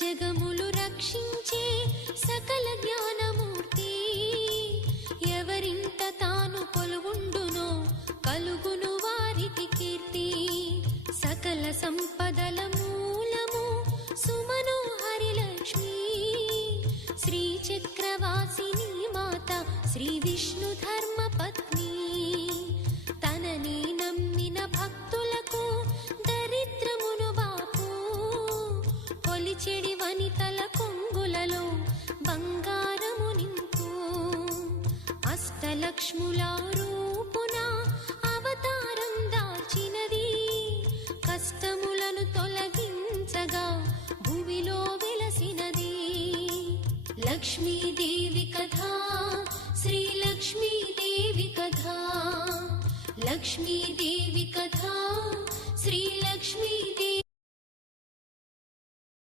జగములు రక్షించే సకల జ్ఞానమూర్తి ఎవరింట తాను కొలువుండునో కలుగును వారికి కీర్తి సకల సంపదల మూలము సుమనోహరి లక్ష్మి శ్రీ చక్రవాసిని మాత శ్రీ విష్ణు ధర్మ పత్ని తనని నమ్మిన భక్తులకు దరిద్రమును బాపు కొలిచెడి వనితల కొంగులలో బంగారము నింపు అష్టలక్ష్ముల రూపున అవతారం దాల్చినది కష్టములను తొలగించగా భూమిలో వెలసినది లక్ష్మీదేవి కథ శ్రీ లక్ష్మీదేవి కథ లక్ష్మీదేవి